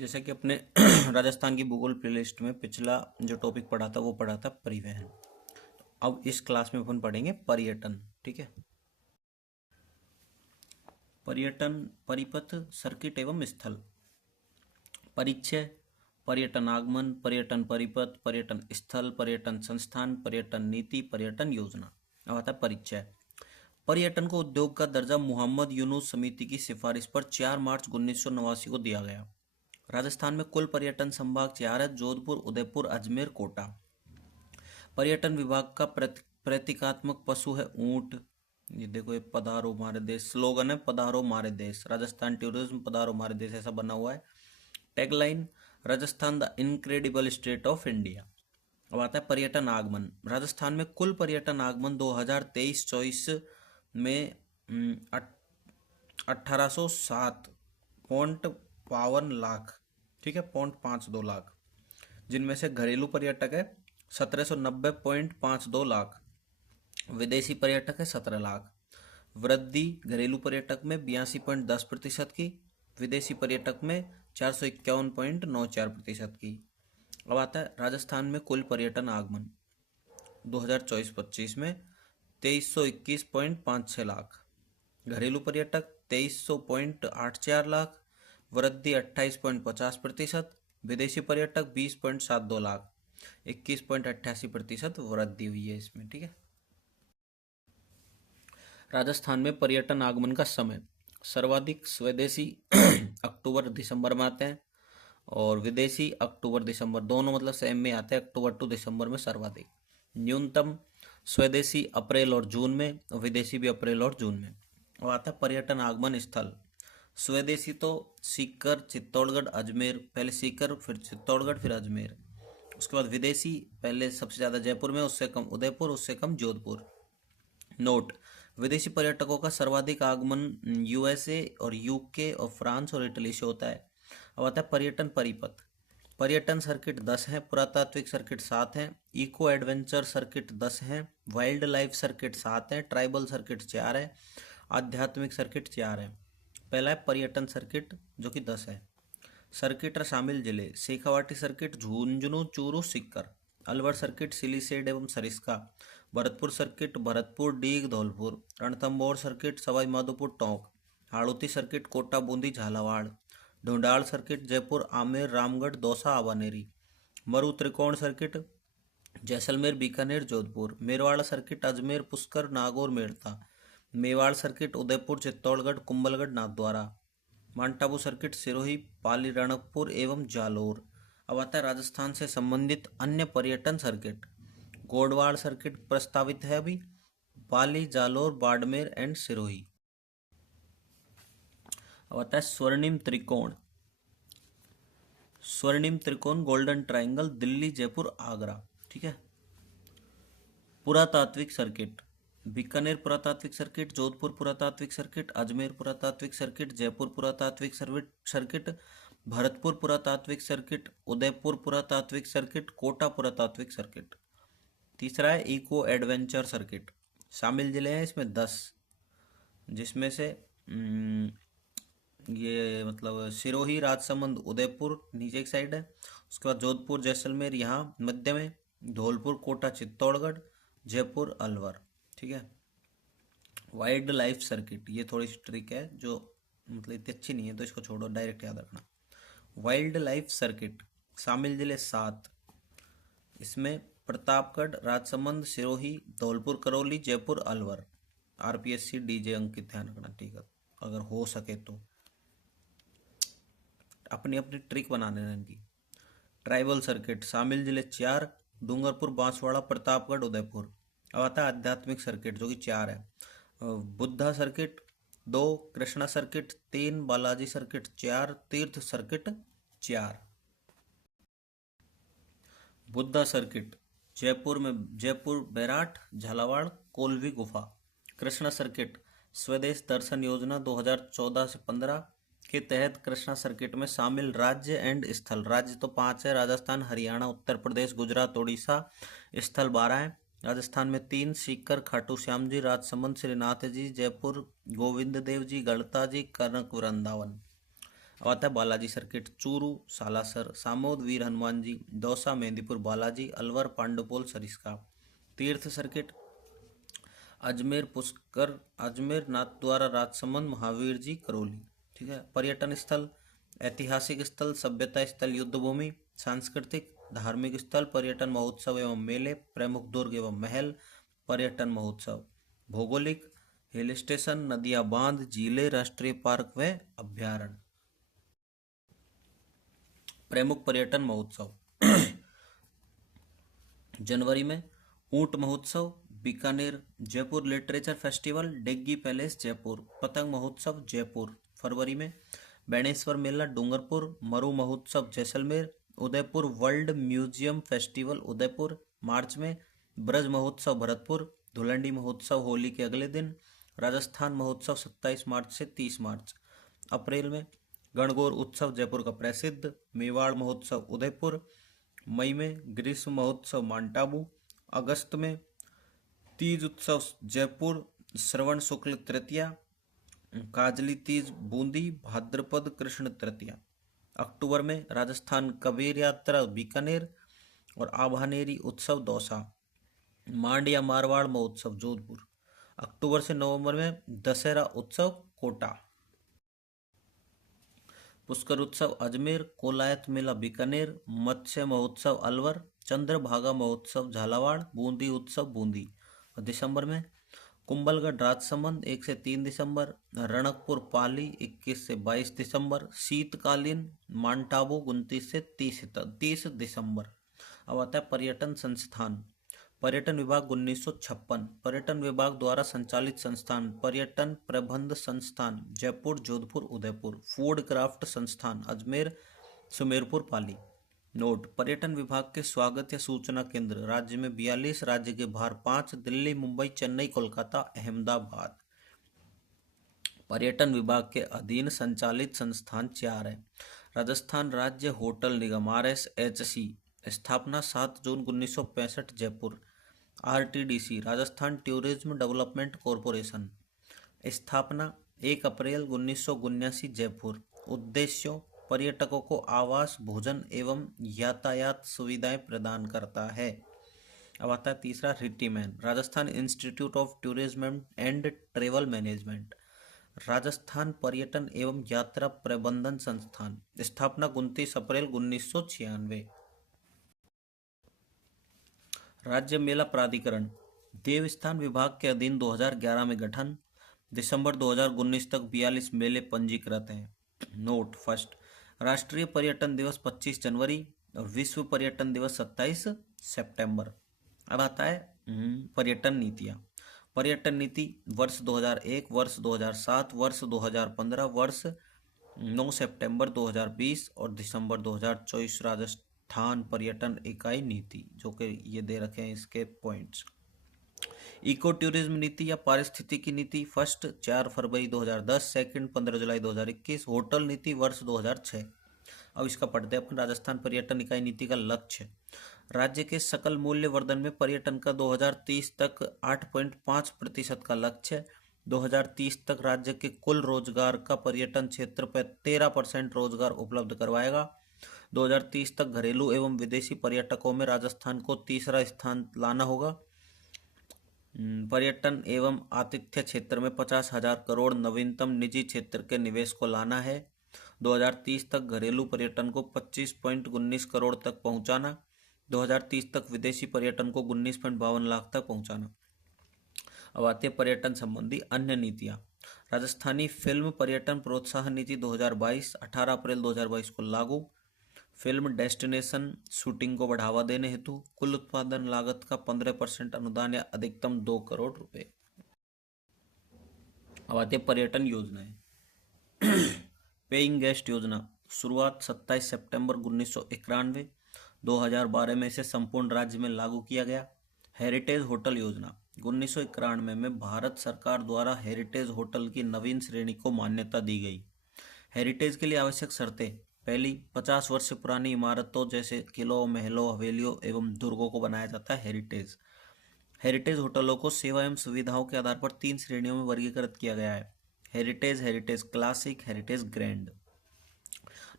जैसे कि अपने राजस्थान की भूगोल प्लेलिस्ट में पिछला जो टॉपिक पढ़ा था वो पढ़ा था परिवहन। अब इस क्लास में अपन पढ़ेंगे पर्यटन। ठीक है। पर्यटन परिपथ सर्किट एवं स्थल। परिचय, पर्यटन आगमन, पर्यटन परिपथ, पर्यटन स्थल, पर्यटन संस्थान, पर्यटन नीति, पर्यटन योजना। अब आता है परिचय। पर्यटन को उद्योग का दर्जा मोहम्मद यूनुस समिति की सिफारिश पर 4 मार्च 1989 को दिया गया। राजस्थान में कुल पर्यटन संभाग 4 है: जोधपुर, उदयपुर, अजमेर, कोटा। पर्यटन विभाग का प्रतीकात्मक पशु है ऊंट। ये देखो, ये पधारो मारे देश स्लोगन है, पधारो मारे देश। राजस्थान टूरिज्म पधारो मारे देश ऐसा बना हुआ है। Tagline, Rajasthan the incredible state of India. अब आता है पर्यटन आगमन। राजस्थान में कुल पर्यटन आगमन 2023-24 में 1807.52 लाख, ठीक है, 0.52 लाख, जिनमें से घरेलू पर्यटक है 1790.52 लाख, विदेशी पर्यटक है 17 लाख। वृद्धि घरेलू पर्यटक में 82.10% की, विदेशी पर्यटक में 451.94% की। अब आता है राजस्थान में कुल पर्यटन आगमन 2024-25 में 2321.56 लाख, घरेलू पर्यटक 2300.84 लाख, वृद्धि 28.50%, विदेशी पर्यटक 20.72 लाख, 21.88% वृद्धि हुई है इसमें। ठीक है। राजस्थान में पर्यटन आगमन का समय, सर्वाधिक स्वदेशी अक्टूबर दिसंबर में आते हैं और विदेशी अक्टूबर दिसंबर, दोनों मतलब सेम में आते हैं, अक्टूबर टू दिसंबर में सर्वाधिक। न्यूनतम स्वदेशी अप्रैल और जून में और विदेशी भी अप्रैल और जून में। और आता है पर्यटन आगमन स्थल। स्वदेशी तो सीकर, चित्तौड़गढ़, अजमेर, पहले सीकर फिर चित्तौड़गढ़ फिर अजमेर। उसके बाद विदेशी पहले सबसे ज़्यादा जयपुर में, उससे कम उदयपुर, उससे कम जोधपुर। नोट, विदेशी पर्यटकों का सर्वाधिक आगमन यूएसए और यूके और फ्रांस और इटली से होता है। अब आता है पर्यटन परिपथ। पर्यटन सर्किट 10 हैं, पुरातात्विक सर्किट 7 हैं, इको एडवेंचर सर्किट 10 हैं, वाइल्ड लाइफ सर्किट 7 हैं, ट्राइबल सर्किट 4 है, आध्यात्मिक सर्किट 4 है। पहला है पर्यटन सर्किट जो कि 10 है। सर्किट शामिल जिले: शेखावाटी सर्किट झुंझुनू, चूरू, सीकर। अलवर सर्किट सिलीसेड एवं Sariska. Bharatpur circuit Bharatpur, Deeg, Dholpur. Ranthambore circuit Sawai Madhopur, Tonk. Hadoti circuit Kota, Bundi, Jhalawar. Dhundhar circuit Jaipur, Amer, Ramgarh, Dausa, Abhaneri. Maru Trikon circuit Jaisalmer, Bikaner, Jodhpur. Merwara circuit Ajmer, Pushkar, Nagaur, Merta. Mewar circuit Udaipur, Chittorgarh, Kumbhalgarh, Nathdwara. Mount Abu circuit Sirohi, Pali, Ranakpur एवं जालोर। अब आता है राजस्थान से संबंधित अन्य पर्यटन सर्किट। गोडवाड़ सर्किट प्रस्तावित है अभी, पाली, जालोर, बाड़मेर एंड सिरोही। अब आता है स्वर्णिम त्रिकोण। स्वर्णिम त्रिकोण गोल्डन ट्राइंगल दिल्ली, जयपुर, आगरा। ठीक है। पुरातात्विक सर्किट: बीकानेर पुरातात्विक सर्किट, जोधपुर पुरातात्विक सर्किट, अजमेर पुरातात्विक सर्किट, जयपुर पुरातात्विक सर्किट, भरतपुर पुरातात्विक सर्किट, उदयपुर पुरातात्विक सर्किट, कोटा पुरातात्विक सर्किट। तीसरा है इको एडवेंचर सर्किट। शामिल जिले हैं इसमें 10, जिसमें से ये मतलब सिरोही, राजसमंद, उदयपुर नीचे की साइड है। उसके बाद जोधपुर, जैसलमेर यहाँ मध्य में, धौलपुर, कोटा, चित्तौड़गढ़, जयपुर, अलवर। ठीक है। वाइल्ड लाइफ सर्किट, ये थोड़ी सी ट्रिक है जो मतलब इतनी अच्छी नहीं है तो इसको छोड़ो, डायरेक्ट याद रखना। वाइल्ड लाइफ सर्किट शामिल जिले 7, इसमें प्रतापगढ़, राजसमंद, सिरोही, धौलपुर, करौली, जयपुर, अलवर। आरपीएससी डीजे अंकित, ध्यान रखना। ठीक है, अगर हो सके तो अपनी अपनी ट्रिक बना लेना इनकी। ट्राइबल सर्किट शामिल जिले 4, डूंगरपुर, बांसवाड़ा, प्रतापगढ़, उदयपुर। अब आता है आध्यात्मिक सर्किट जो कि 4 है। Buddha circuit 2, Krishna circuit 3, Balaji circuit 4, तीर्थ सर्किट 4। बुद्धा सर्किट जयपुर में जयपुर बैराट, झालावाड़, कोलवी गुफा। कृष्णा सर्किट स्वदेश दर्शन योजना 2014 से 15 के तहत कृष्णा सर्किट में शामिल राज्य एंड स्थल। राज्य तो 5 है: राजस्थान, हरियाणा, उत्तर प्रदेश, गुजरात, उड़ीसा। स्थल 12 है: राजस्थान में 3, सीकर, खाटू श्याम जी, राजसमंद, श्रीनाथ जी, जयपुर, गोविंद देव जी, गढ़ता जी, कनक वृंदावन। अब आता है बालाजी सर्किट, चूरू, सालासर, सामोद वीर हनुमान जी, दौसा, मेहंदीपुर बालाजी, अलवर, पांडुपोल, सरिस्का। तीर्थ सर्किट, अजमेर पुष्कर, अजमेर, नाथद्वारा, राजसमंद, महावीर जी, करौली। ठीक है। पर्यटन स्थल, ऐतिहासिक स्थल, सभ्यता स्थल, युद्ध भूमि, सांस्कृतिक धार्मिक स्थल, पर्यटन महोत्सव एवं मेले, प्रमुख दुर्ग एवं महल, पर्यटन महोत्सव। भौगोलिक, हिल स्टेशन, नदियां, बांध, झीलें, राष्ट्रीय पार्क व अभ्यारण्य। प्रमुख पर्यटन महोत्सव जनवरी में ऊंट महोत्सव बीकानेर, जयपुर लिटरेचर फेस्टिवल डिग्गी पैलेस जयपुर, पतंग महोत्सव जयपुर। फरवरी में बेणेश्वर मेला Dungarpur, Maru Mahotsav Jaisalmer, Udaipur world museum festival Udaipur. मार्च में ब्रज महोत्सव भरतपुर, धुलंडी महोत्सव होली के अगले दिन, राजस्थान महोत्सव 27 मार्च से 30 मार्च। अप्रैल में गणगौर उत्सव जयपुर का प्रसिद्ध, मेवाड़ महोत्सव उदयपुर। मई में ग्रीष्म महोत्सव माउंट आबू। अगस्त में तीज उत्सव जयपुर, श्रवण शुक्ल तृतीया, काजली तीज बूंदी, भाद्रपद कृष्ण तृतीया। अक्टूबर में राजस्थान कबीर यात्रा बीकानेर और आभानेरी उत्सव दौसा। मांडिया मारवाड़ महोत्सव जोधपुर। अक्टूबर से नवंबर में दशहरा उत्सव कोटा। पुष्कर उत्सव अजमेर, कोलायत मेला बीकानेर, मत्स्य महोत्सव अलवर, चंद्रभागा महोत्सव झालावाड़, बूंदी उत्सव बूंदी। और दिसंबर में कुंभलगढ़ राजसमंद 1 से 3 दिसंबर, रणकपुर पाली 21 से 22 दिसंबर, शीतकालीन माउंट आबू 29 से 30 दिसंबर। अब आता है पर्यटन संस्थान। पर्यटन विभाग 1956, पर्यटन विभाग द्वारा संचालित संस्थान, पर्यटन प्रबंध संस्थान जयपुर, जोधपुर, उदयपुर। फूड क्राफ्ट संस्थान अजमेर, सुमेरपुर, पाली। नोट, पर्यटन विभाग के स्वागत या सूचना केंद्र राज्य में 42, राज्य के बाहर 5, दिल्ली, मुंबई, चेन्नई, कोलकाता, अहमदाबाद। पर्यटन विभाग के अधीन संचालित संस्थान 4 है। राजस्थान राज्य होटल निगम RSHC, स्थापना 7 जून 1965 Jaipur. RTDC, Rajasthan tourism development corporation, स्थापना 1 अप्रैल 1979 जयपुर। उद्देश्यों, पर्यटकों को आवास, भोजन एवं यातायात सुविधाएं प्रदान करता है। अब आता है तीसरा RITTMAN, Rajasthan institute of tourism and travel management, Rajasthan पर्यटन एवं यात्रा प्रबंधन संस्थान, स्थापना 29 अप्रैल 1996। राज्य मेला प्राधिकरण, देवस्थान विभाग के अधीन 2011 में गठन, दिसंबर 2019 तक 42 मेले पंजीकृत हैं। नोट, फर्स्ट, राष्ट्रीय पर्यटन दिवस 25 जनवरी और विश्व पर्यटन दिवस 27 सितंबर। अब आता है पर्यटन नीतियाँ। पर्यटन नीति वर्ष 2001, वर्ष 2007, वर्ष 2015, वर्ष 9 सितंबर 2020 और दिसंबर 2024। राजस्थान पर्यटन इकाई नीति, जो कि ये दे रखे हैं इसके पॉइंट्स। इको टूरिज्म नीति या पारिस्थितिकी नीति, फर्स्ट 4 फरवरी 2010, सेकंड 15 जुलाई 2021। होटल नीति वर्ष 2006। अब इसका पढ़ते हैं अपन। राजस्थान पर्यटन इकाई नीति का लक्ष्य, राज्य के सकल मूल्य वर्धन में पर्यटन का 2030 तक 8.5% का लक्ष्य। 2030 तक राज्य के कुल रोजगार का पर्यटन क्षेत्र पर 13% रोजगार उपलब्ध करवाएगा। 2030 तक घरेलू एवं विदेशी पर्यटकों में राजस्थान को तीसरा स्थान लाना होगा। पर्यटन एवं आतिथ्य क्षेत्र में 50,000 करोड़ नवीनतम निजी क्षेत्र के निवेश को लाना है। 2030 तक घरेलू पर्यटन को 25.19 करोड़ तक पहुंचाना। 2030 तक विदेशी पर्यटन को 19.52 लाख तक पहुंचाना। अब आते हैं पर्यटन संबंधी अन्य नीतियां। राजस्थानी फिल्म पर्यटन प्रोत्साहन नीति 2022, 18 अप्रैल 2022 को लागू। फिल्म डेस्टिनेशन शूटिंग को बढ़ावा देने हेतु कुल उत्पादन लागत का 15% अनुदान या अधिकतम 2 करोड़ रुपए। अब आते हैं पर्यटन योजनाएं। पेइंग गेस्ट योजना, शुरुआत 27 सितंबर 1991, 2012 में इसे संपूर्ण राज्य में लागू किया गया। हेरिटेज होटल योजना, 1991 में भारत सरकार द्वारा हेरिटेज होटल की नवीन श्रेणी को मान्यता दी गई। हेरिटेज के लिए आवश्यक शर्तें, पहली, 50 वर्ष से पुरानी इमारतों जैसे किलों, महलों, हवेलियों एवं दुर्गों को बनाया जाता है हेरिटेज। हेरिटेज होटलों को सेवा एवं सुविधाओं के आधार पर 3 श्रेणियों में वर्गीकृत किया गया है, heritage, heritage classic, heritage grand.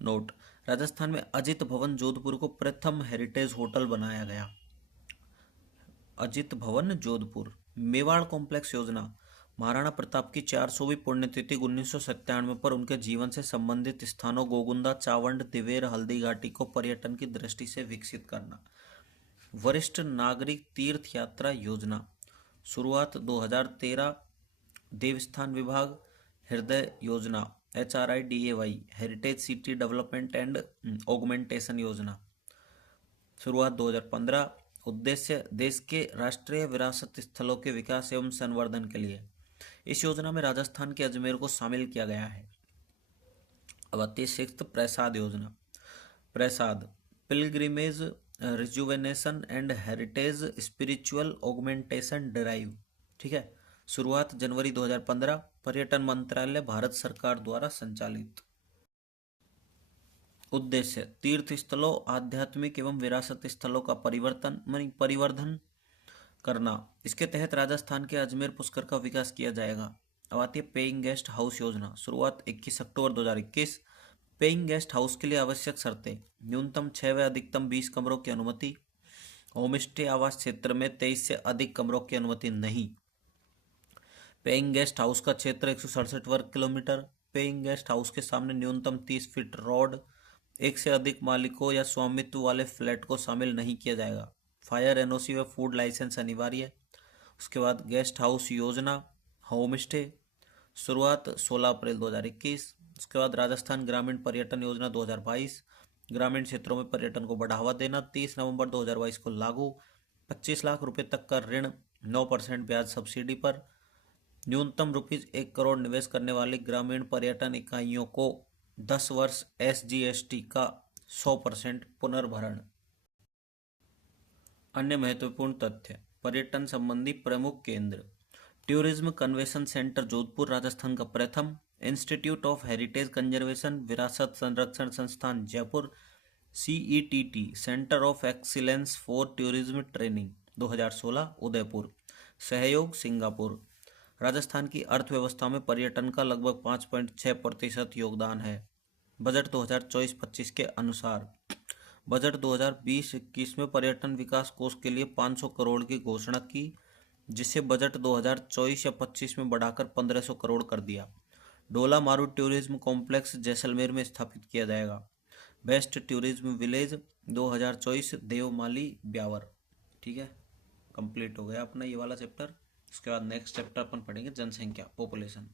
Note, Rajasthan में अजित भवन जोधपुर को प्रथम हेरिटेज होटल बनाया गया। अजित भवन जोधपुर। मेवाड़ कॉम्प्लेक्स योजना, महाराणा प्रताप की 400वीं पुण्यतिथि 1997 पर उनके जीवन से संबंधित स्थानों गोगुंदा, चावंड, दिवेर, हल्दी घाटी को पर्यटन की दृष्टि से विकसित करना। वरिष्ठ नागरिक तीर्थ यात्रा योजना, शुरुआत 2013। देवस्थान विभाग, हृदय योजना, HRIDAY, heritage city development and augmentation योजना, शुरुआत 2015। उद्देश्य, देश के राष्ट्रीय विरासत स्थलों के विकास एवं संवर्धन के लिए। इस योजना में राजस्थान के अजमेर को शामिल किया गया है। अब आती है sixth, Prasad Yojana. Prasad, pilgrimage rejuvenation and heritage spiritual augmentation drive. ठीक है, शुरुआत जनवरी 2015। पर्यटन मंत्रालय, भारत सरकार द्वारा संचालित। उद्देश्य, तीर्थ स्थलों, आध्यात्मिक एवं विरासत स्थलों का परिवर्धन करना। इसके तहत राजस्थान के अजमेर पुष्कर का विकास किया जाएगा। अब आती है पेइंग गेस्ट हाउस योजना, शुरुआत 21 अक्टूबर 2021। पेइंग गेस्ट हाउस के लिए आवश्यक शर्तें, न्यूनतम 6 व अधिकतम 20 कमरों की अनुमति। होम स्टे आवास क्षेत्र में 23 से अधिक कमरों की अनुमति नहीं। पेइंग गेस्ट हाउस का क्षेत्र 167 वर्ग किलोमीटर। पेइंग गेस्ट हाउस के सामने न्यूनतम 30 फीट रोड। एक से अधिक मालिकों या स्वामित्व वाले फ्लैट को शामिल नहीं किया जाएगा। फायर एनओसी व फूड लाइसेंस अनिवार्य। उसके बाद गेस्ट हाउस योजना, होम स्टे, शुरुआत 16 अप्रैल 2021। उसके बाद राजस्थान ग्रामीण पर्यटन योजना 2022, ग्रामीण क्षेत्रों में पर्यटन को बढ़ावा देना, 30 नवंबर 2022 को लागू। 25 लाख रुपए तक का ऋण 9% ब्याज सब्सिडी पर। न्यूनतम ₹1 करोड़ निवेश करने वाली ग्रामीण पर्यटन इकाइयों को 10 वर्ष SGST का 100% पुनर्भरण। अन्य महत्वपूर्ण तथ्य, पर्यटन संबंधी प्रमुख केंद्र, tourism convention centre Jodhpur Rajasthan का प्रथम। इंस्टीट्यूट ऑफ हेरिटेज कंजर्वेशन विरासत संरक्षण संस्थान Jaipur. CETT centre of excellence for tourism training 2016 Udaipur. सहयोग सिंगापुर। राजस्थान की अर्थव्यवस्था में पर्यटन का लगभग 5.6% योगदान है। बजट 2024-25 के अनुसार बजट 2020-21 में पर्यटन विकास कोष के लिए 500 करोड़ की घोषणा की, जिसे बजट 2024 या 25 में बढ़ाकर 1500 करोड़ कर दिया। डोला मारू टूरिज्म कॉम्प्लेक्स जैसलमेर में स्थापित किया जाएगा। Best tourism village 2024 Devmali Beawar. ठीक है, कंप्लीट हो गया अपना ये वाला चैप्टर। इसके बाद नेक्स्ट चैप्टर अपन पढ़ेंगे जनसंख्या, पॉपुलेशन।